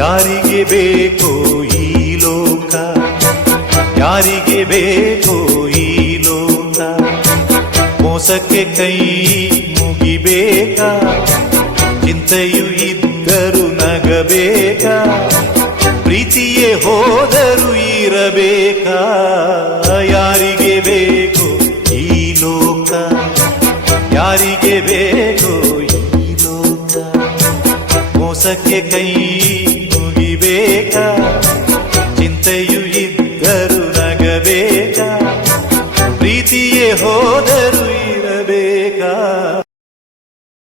ಯಾರಿಗೆ ಬೇಕೋ ಈ ಲೋಕ, ಯಾರಿಗೆ ಬೇಕೋ ಈ ಲೋಕ, ಮೋಸಕ್ಕೆ ಕೈ ಮುಗಿಬೇಕಾ, ಚಿಂತೆಯು ಇದ್ದರೂ ನಗಬೇಕಾ, ಪ್ರೀತಿಯೇ ಹೋದರೂ ಇರಬೇಕಾ. ಯಾರಿಗೆ ಬೇಕೋ ಈ ಲೋಕ, ಯಾರಿಗೆ ಬೇಕೋ ಈ ಲೋಕ, ಮೋಸಕ್ಕೆ ಕೈ ಮುಗಿಬೇಕಾ, ಚಿಂತೆಯು ಇದ್ದರೂ ನಗಬೇಕಾ, ಪ್ರೀತಿಯೇ ಹೋದರೂ ಇರಬೇಕಾ.